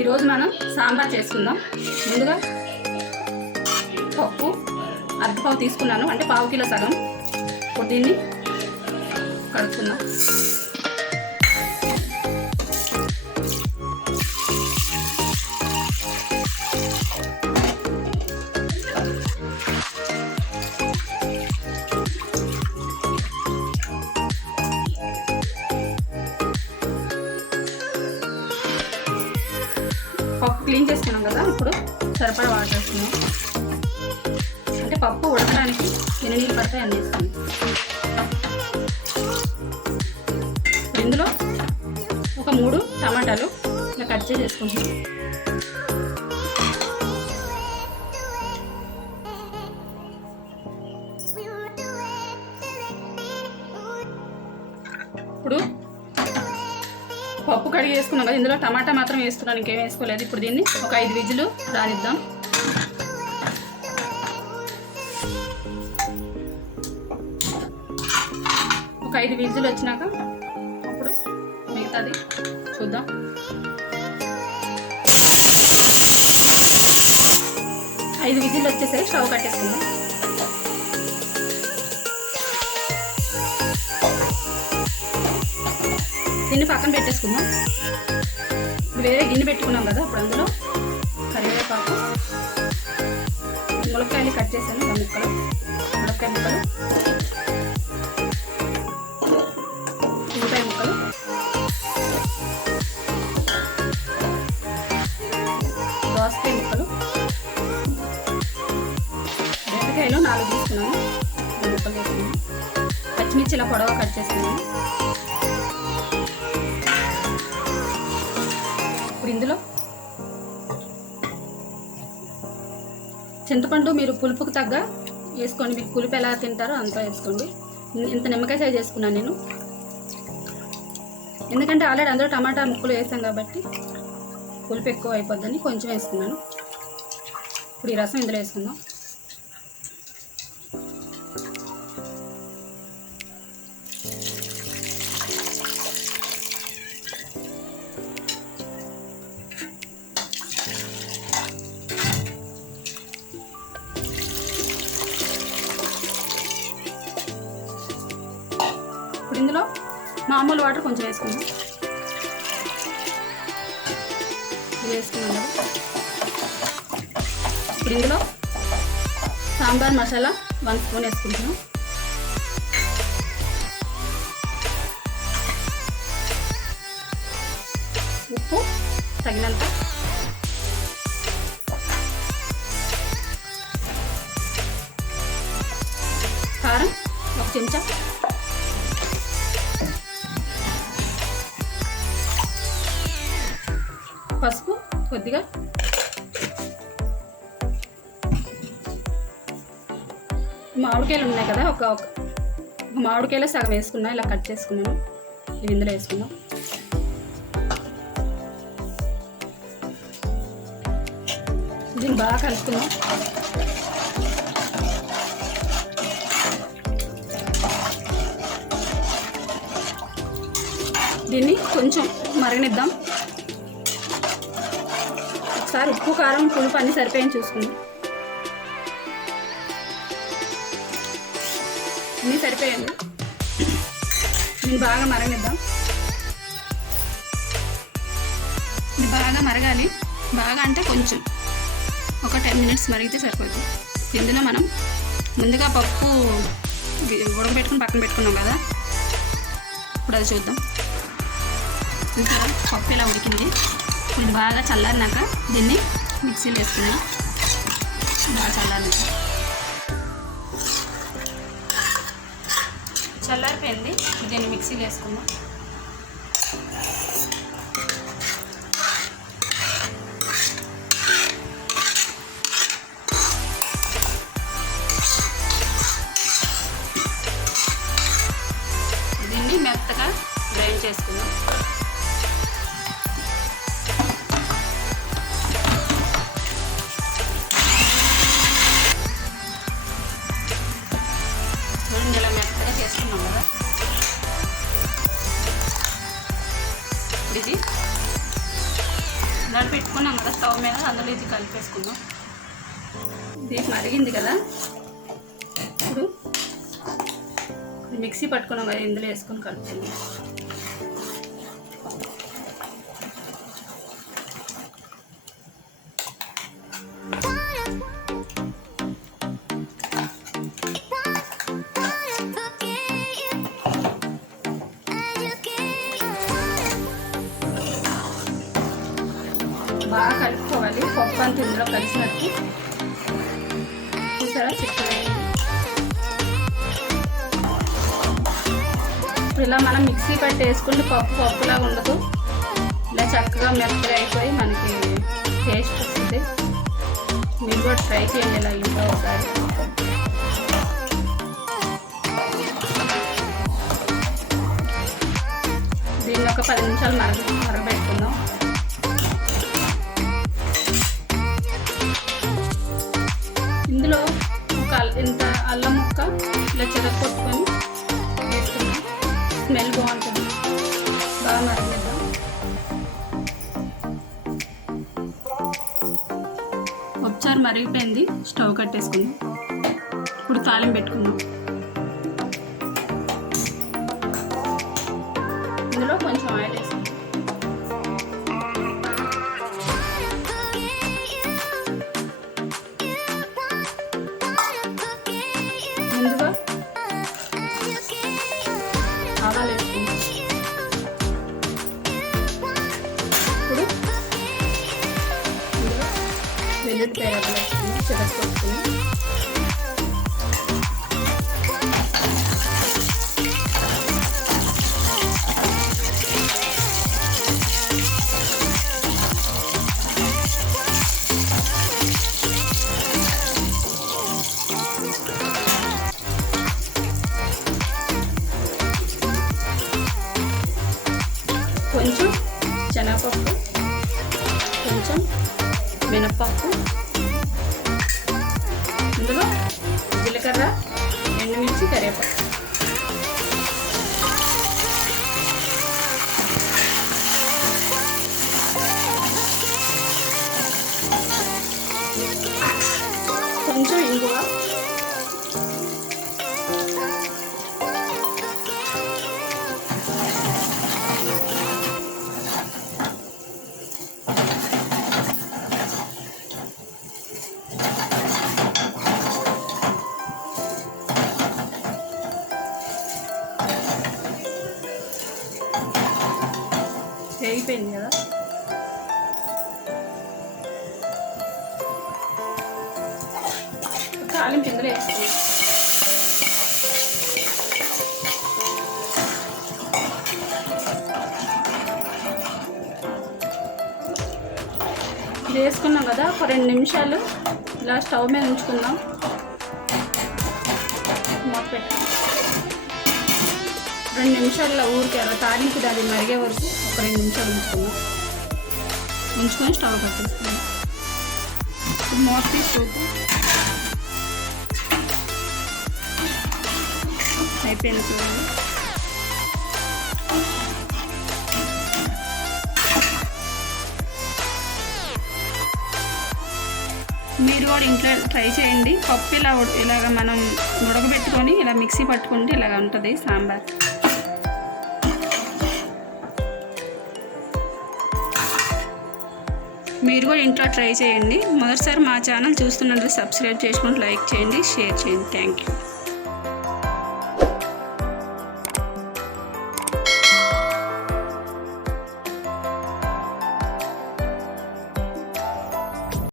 ఈరోజు మనం సాంబార్ చేసుకుందాం. ముందుగా పప్పు అర్ధపావు తీసుకున్నాను, అంటే పావు కిలో సగం. దీన్ని కడుక్కుందాం. పప్పు క్లీన్ చేసుకున్నాం కదా, ఇప్పుడు సరిపడా వాటర్ వేసుకున్నాం. అంటే పప్పు ఉడకడానికి ఎన్ని నీళ్ళు పడతాయి అన్నీ వేసుకున్నాం. ఇందులో ఒక 3 టమాటాలు ఇలా కట్ చేసి వేసుకుంటున్నాం. ఇప్పుడు పప్పు కడిగి వేసుకున్నాం కదా, ఇందులో టమాటా మాత్రం వేస్తున్నాను, ఇంకేం వేసుకోలేదు. ఇప్పుడు దీన్ని ఒక 5 విజిల్ రానిద్దాం. ఒక 5 విజిల్ వచ్చినాక అప్పుడు మిగతాది చూద్దాం. ఐదు విజిల్ వచ్చేసరికి స్టవ్ కట్టేసుకుందాం. దీన్ని పక్కన పెట్టేసుకుందాం. వేరే గిన్నె పెట్టుకున్నాం కదా, ఇప్పుడు అందులో కరివేపాకు, ములక్కాయలు కట్ చేశాను, ముక్కలు, ములక్కాయ ముక్కలు, ఉల్లిపాయ ముక్కలు, దోసకాయ ముక్కలు, బెండకాయలు 4 తీసుకున్నాను, ముక్కలు వేసుకున్నాను, పచ్చిమిర్చి ఇలా పొడవ కట్ చేసుకున్నాను. ఇప్పుడు ఇందులో చింతపండు మీరు పులుపుకు తగ్గ వేసుకోండి, మీకు పులుపు ఎలా తింటారో అంతా వేసుకోండి. ఇంత నిమ్మకాయ సైజ్ వేసుకున్నాను నేను, ఎందుకంటే ఆల్రెడీ అందులో టమాటా ముక్కలు వేసాం కాబట్టి పులుపు ఎక్కువ అయిపోద్దని కొంచెం వేసుకున్నాను. ఇప్పుడు ఈ రసం ఇందులో వేసుకుందాం. ఇప్పుడు ఇందులో మామూలు వాటర్ కొంచెం వేసుకుందాం. వేసుకున్నాం కదా, ఇప్పుడు ఇందులో సాంబార్ మసాలా 1 స్పూన్ వేసుకుంటున్నాం. ఉప్పు తగినంత, కారం 1 చెంచా, పసుపు కొద్దిగా, మామిడికాయలు ఉన్నాయి కదా, ఒక మామిడికాయలో సగం వేసుకున్నా, ఇలా కట్ చేసుకున్నాను. ఇవి ఇందులో వేసుకున్నాం. దీన్ని బాగా కలుపుకున్నాం. దీన్ని కొంచెం మరగనిద్దాం. ఒకసారి ఉప్పు, కారం, పులుపు అన్నీ సరిపోయింది చూసుకుందాం. అన్నీ సరిపోయండి. దీన్ని బాగా మరగనిద్దాం. ఇది బాగా మరగాలి. బాగా అంటే కొంచెం ఒక 10 మినిట్స్ మరిగితే సరిపోతుంది. ఇందులో మనం ముందుగా పప్పు ఉడకబెట్టుకుని పక్కన పెట్టుకున్నాం కదా, ఇప్పుడు అది చూద్దాం. ఇంకా పప్పు ఇలా ఉడికింది. ఇది బాగా చల్లారినాక దీన్ని మిక్సీలో వేసుకున్నాం. బాగా చల్లారిపోయింది. దీన్ని మిక్సీలో వేసుకున్నాం. దీన్ని మెత్తగా గ్రైండ్ చేసుకున్నాం. ఇలా మెత్తగా చేసుకున్నాం కదా, ఇది దాని పెట్టుకున్నాం కదా స్టవ్ మీద, అందులో ఇది కలిపేసుకుందాం. ఇది మరిగింది కదా, ఇప్పుడు మిక్సీ పట్టుకున్నాం కదా ఇందులో వేసుకొని కలుపుకుందాం. బాగా కలుపుకోవాలి, పప్పు అంతా ఇందులో కలిసినట్టు. చూసారా చిక్కుడు. ఇప్పుడు ఇలా మనం మిక్సీ పట్టి వేసుకుంటే పప్పులాగా ఉండదు, ఇలా చక్కగా మెత్తగా అయిపోయి మనకి టేస్ట్ వస్తుంది. మీరు కూడా ట్రై చేయండి ఇలా ఇంట్లో ఒకసారి. దీన్ని ఒక 10 నిమిషాలు మరగబెట్టుకుందాం. ఇందులో ఇంత అల్లం ముక్క ఇలా చెదగొట్టుకొని వేసుకున్నాం. స్మెల్ బాగుంటుంది. బాగా మరిగిద్దాం. ఒకసారి మరిగిపోయింది, స్టవ్ కట్టేసుకుందాం. ఇప్పుడు తాలింపు పెట్టుకుందాం. ఇందులో కొంచెం ఆయిల్ వేసుకుందాం. ముందుగా ఆవాలు వేసుకుందాం. ఇప్పుడు ఇందులో వెల్లుల్లిపాయ వేసుకుందాం, చెదగొట్టుకుని. కొంచెం శనగపప్పు, కొంచెం మినప్పప్పు, ఇందులో జీలకర్ర, ఎండుమిర్చి, కరివేపాకు. కొంచెం ఇంగువ, వేగిపోయింది కదా. తాలింపు ఇందులో వేసుకుందాం. ఇది వేసుకున్నాం కదా, ఒక 2 నిమిషాలు ఇలా స్టవ్ మీద ఉంచుకుందాం. మూత పెట్టి 2 నిమిషాల్లో ఊరికే తాలింపు అది మరిగే వరకు ఒక 2 నిమిషాలు ఉంచుకొని స్టవ్ కట్టేసుకుందాం. మూత తీసుకోవద్దు. అయిపోయింది చూడండి. మీరు కూడా ఇంట్లో ట్రై చేయండి. పప్పు ఇలాగ మనం ఉడకబెట్టుకొని ఇలా మిక్సీ పట్టుకుంటే ఇలాగ ఉంటుంది సాంబార్. మీరు కూడా ఇంట్లో ట్రై చేయండి. మొదటిసారి మా ఛానల్ చూస్తున్నట్లయితే సబ్స్క్రైబ్ చేసుకొని లైక్ చేయండి, షేర్ చేయండి. Thank you.